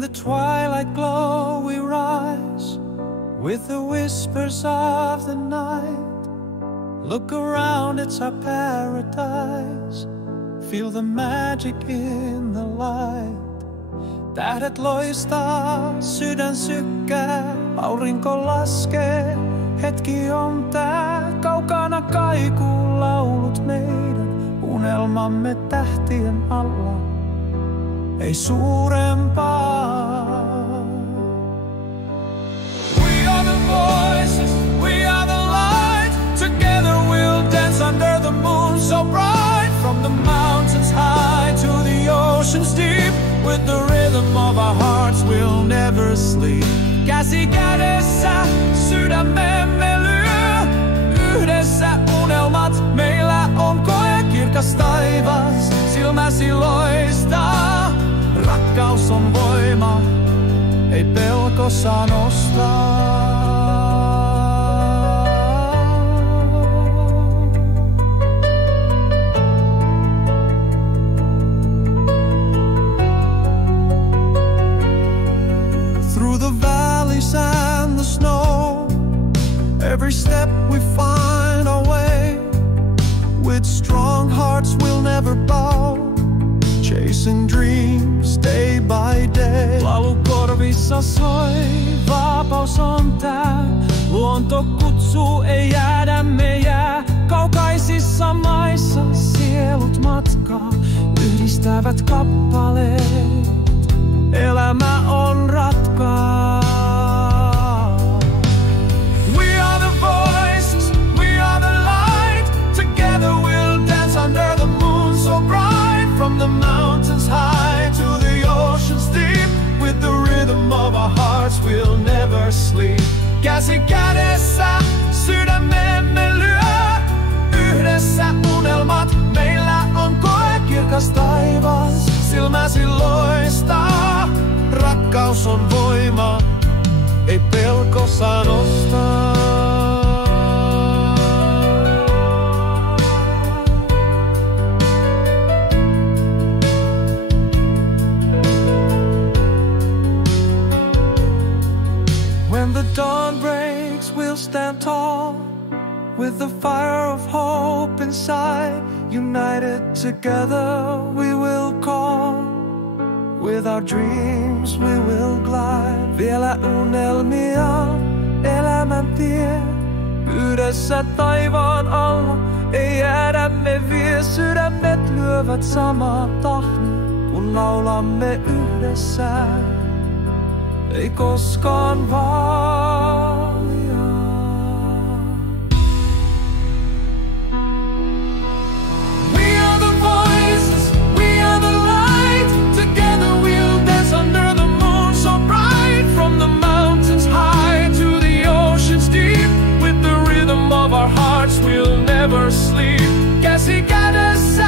In the twilight glow we rise, with the whispers of the night. Look around, it's our paradise. Feel the magic in the light. Tähdet loistaa, sydän sykkää, aurinko laskee. Hetki on tää, kaukana kaikuu laulut meidän. Unelmamme tähtien alla, ei suurempaa. We are the voices, we are the light. Together we'll dance under the moon so bright. From the mountains high to the oceans deep. With the rhythm of our hearts we'll never sleep. Käsi kädessä sydämemme lyö. Yhdessä unelmat meillä on koe. Kirkas taivas silmäsi loistaa. Rakkaus on voima, ei pelko saa nostaa. Through the valleys and the snow, every step we find our way. With strong hearts we'll never bow, chasing dreams day by day. Laulu korvissa soi, vapaus on tää. Luonto kutsuu, ei jäädä me jää. Kaukaisissa maissa sielut matkaa, yhdistävät kappaleet. Elämä on rakkaus. We are the voices, we are the light. Together we'll dance under the moon so bright. From the mountains high to the oceans deep. With the rhythm of our hearts we'll never sleep. Käsi kädessä sydämemme lyö. Yhdessä unelmat meillä on koe. Kirkas taivas silmäsi loistaa. Rakkaus on voima, ei pelko saa nostaa. When the dawn breaks, we'll stand tall, with the fire of hope inside. United together we will call, with our dreams we will glide. Vielä unelmia, elämän tie, yhdessä taivaan alla. Ei jäädä me vie, sydämet lyövät samaa tahtia, kun laulamme yhdessä. Ei koskaan vaalia. We are the voices, we are the light. Together we'll dance under the moon so bright. From the mountains high to the oceans deep. With the rhythm of our hearts we'll never sleep. Käsi kädessä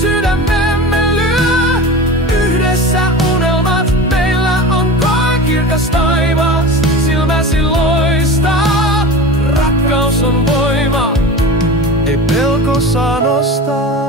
sydämemme lyö. Yhdessä unelmat meillä on koe. Kirkas taivas silmäsi loistaa. Rakkaus on voima, ei pelko saa nostaa.